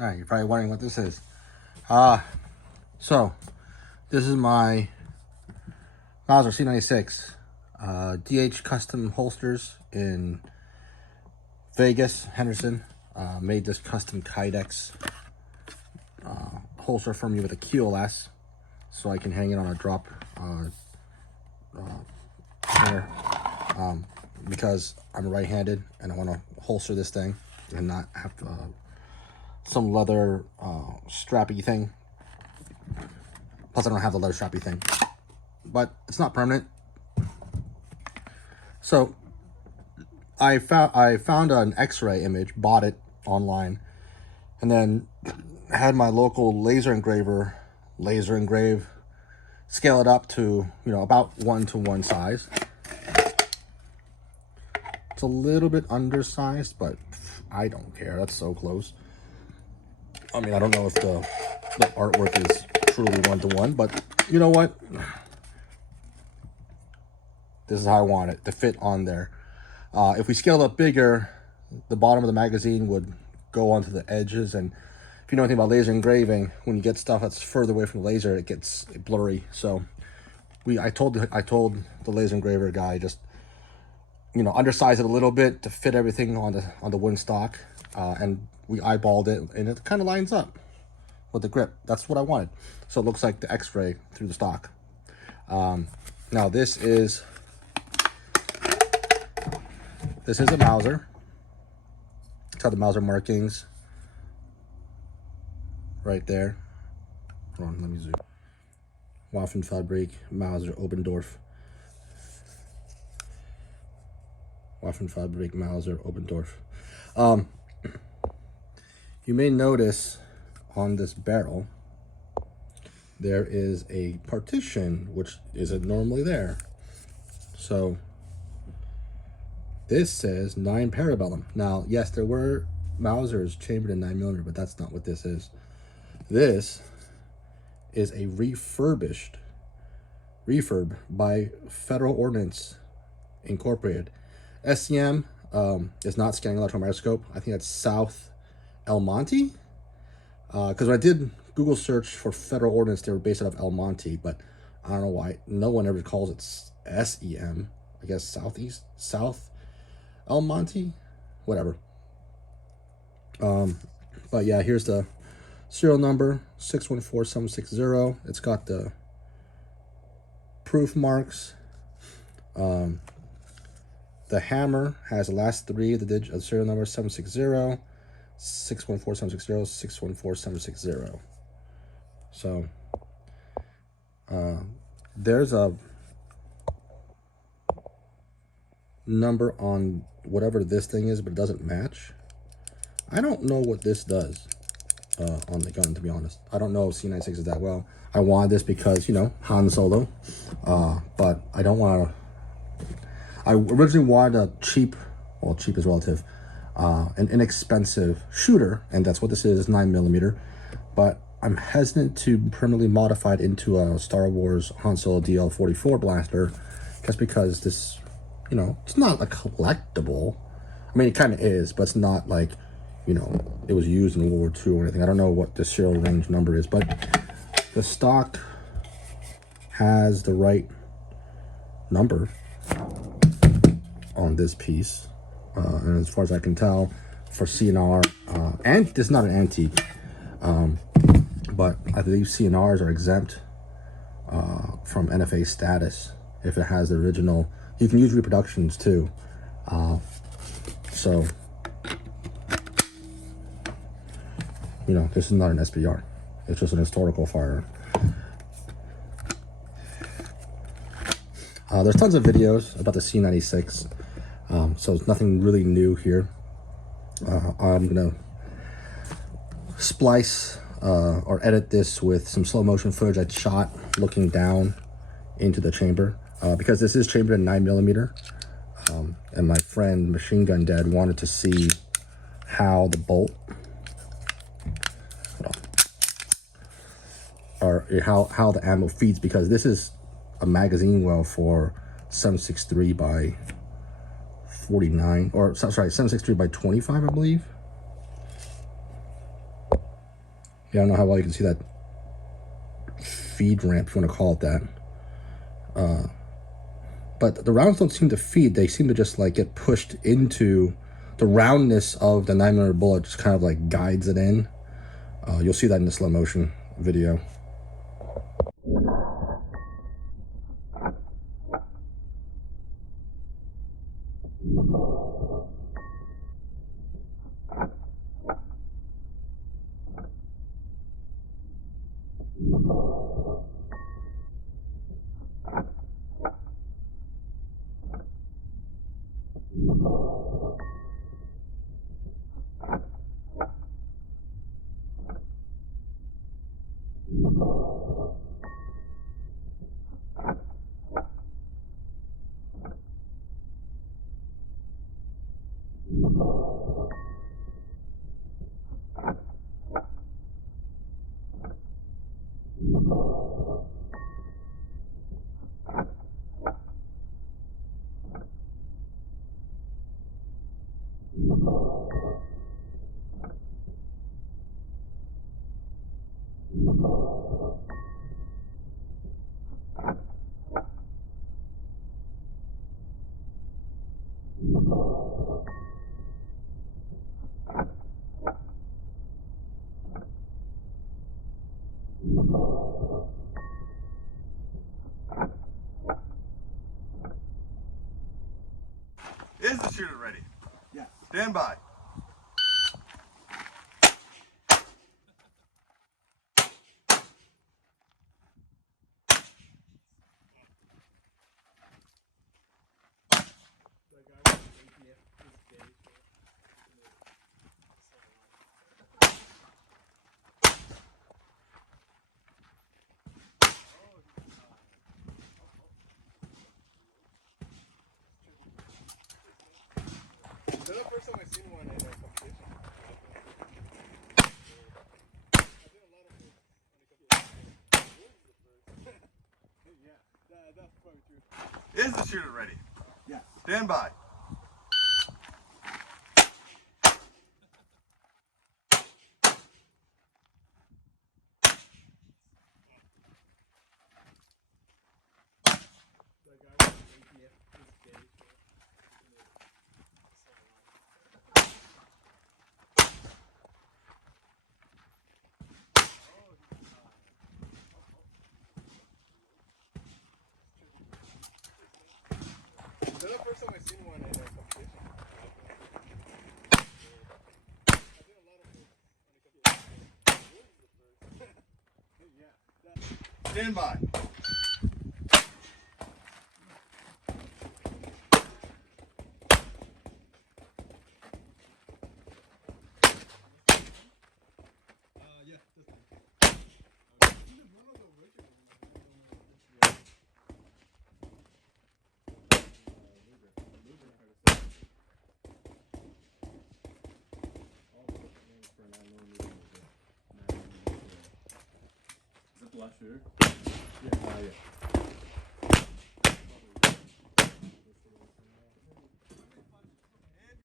All right, you're probably wondering what this is. So this is my Mauser C96 DH custom holsters in Vegas, Henderson. Made this custom Kydex holster for me with a QLS, so I can hang it on a drop hanger, because I'm right-handed and I want to holster this thing and not have some leather strappy thing. Plus I don't have the leather strappy thing, but it's not permanent. So I found an x-ray image, bought it online, and then had my local laser engraver laser engrave, scale it up to, you know, about 1-to-1 size. It's a little bit undersized, but I don't care. That's so close. I mean, I don't know if the artwork is truly 1-to-1, but you know what? This is how I want it to fit on there. If we scaled up bigger, the bottom of the magazine would go onto the edges, and if you know anything about laser engraving, when you get stuff that's further away from the laser, it gets blurry. So I told the laser engraver guy, just, you know, undersize it a little bit to fit everything on the wooden stock, and we eyeballed it, and it kind of lines up with the grip. That's what I wanted. So it looks like the x-ray through the stock. Now this is a Mauser. It's got the Mauser markings right there. Hold on, let me zoom. Waffenfabrik Mauser Obendorf. Waffenfabrik Mauser Obendorf. You may notice on this barrel there is a partition which isn't normally there. So this says 9 parabellum. Now, yes, there were Mausers chambered in 9mm, but that's not what this is. This is a refurb by Federal Ordinance Incorporated. SCM is not scanning electron microscope. I think that's South El Monte. Because when I did Google search for Federal Ordinance, they were based out of El Monte, but I don't know why no one ever calls it SEM. I guess South El Monte, whatever. But yeah, here's the serial number 614760. It's got the proof marks. The hammer has the last 3 of the digit of the serial number 760, 614760, 614760. So there's a number on whatever this thing is, but it doesn't match. I don't know what this does on the gun, to be honest. I don't know if C96 is that well. I wanted this because, you know, Han Solo, but I don't want to. I originally wanted a cheap, well, cheap is relative, an inexpensive shooter, and that's what this is, 9mm. But I'm hesitant to permanently modify it into a Star Wars Han Solo DL-44 blaster, just because this, you know, it's not a collectible. I mean, it kind of is, but it's not like, you know, it was used in World War II or anything. I don't know what the serial range number is, but the stock has the right number on this piece, and as far as I can tell, for CNR, and this is not an antique, but I believe CNRs are exempt from NFA status if it has the original. You can use reproductions too, so you know, this is not an SBR. It's just an historical firearm. There's tons of videos about the C96, so it's nothing really new here. I'm gonna splice or edit this with some slow motion footage I shot looking down into the chamber, because this is chambered in 9mm, and my friend Machine Gun Dad wanted to see how the bolt, or how the ammo feeds, because this is a magazine well for 763 by 49, or sorry, 763 by 25, I believe. Yeah, I don't know how well you can see that feed ramp, if you want to call it that. But the rounds don't seem to feed. They seem to just like get pushed into the roundness of the 9mm bullet, just kind of like guides it in. You'll see that in the slow motion video. Is the shooter ready? Yeah. Stand by. That's the first time I've seen one in a competition. I did a lot of it yeah, that's probably true. Is the shooter ready? Yeah. Stand by. That's the first time I've seen one in a competition. I did a lot of it yeah. Stand by. Is that the last shooter? Yeah.